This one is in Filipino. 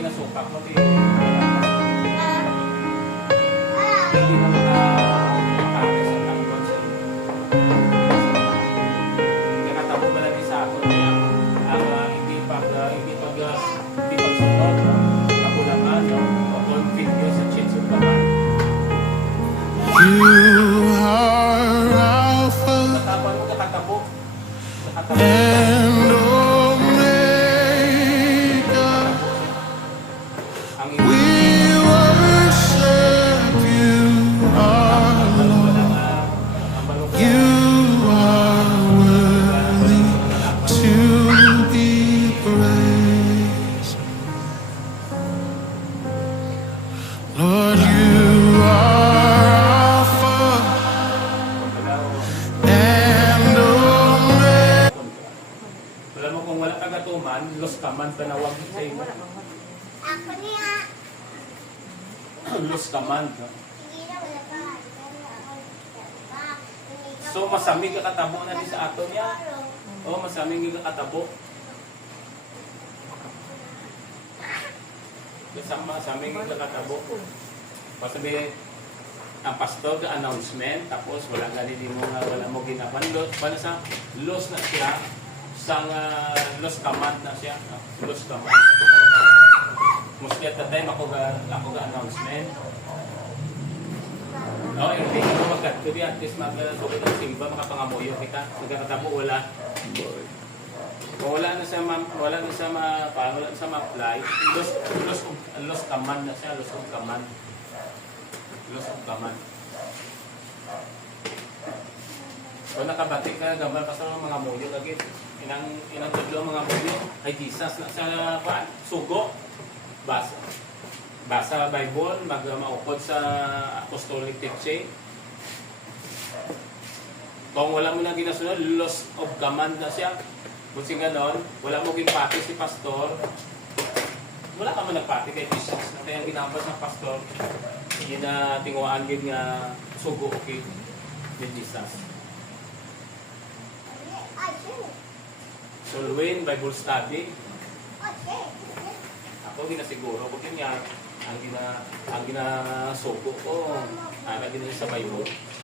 ginasupak mo, hindi na makakakit sa tanggol sa iyo. Kaya katabo ba lang sa ako niya, ang hindi pagsunod, no? Kakulangan, no? All video sa chinsu naman. You are Alpha Natapan mo katabo. and Omega. Ang We worship you, our Lord. You are worthy to be praised. Lord, you are Alpha and Omega. wala mo kung wala kagatuman, los kaman tanawag sa imo. Ako niya. Los kaman. No? Hindi na wala pa. So masamig ka katabo na di sa ato niya. Oh, masamig ka katabo. Masamig ka katabo. Masabi ang pastor the announcement tapos wala ganili mo nga wala mo ginapan wala sa los na siya sang los command na siya los command mostly at the time ako ga announcement no hindi ko magkadto di at least magsugot ng simba makapangamuyo kita nagkatabo wala kung wala na sa ma-apply los command na siya los command so nakabati ka gambar pa sa mga mulyo lagi inang tudlo mga mulyo ay Jesus na sa sugo basa Bible maupod sa apostolic teaching kung wala mo na ginasunod loss of command na siya kung si ganon wala mo ginpati si pastor wala ka man nagpati kay Jesus kaya ang ginambas ng pastor yun na tinguaan yun nga sugo okay ni Jesus. So Luwin, Bible study. Ako ginasiguro ko yun nga ang ginasugo ko. Ang gina sa Bible.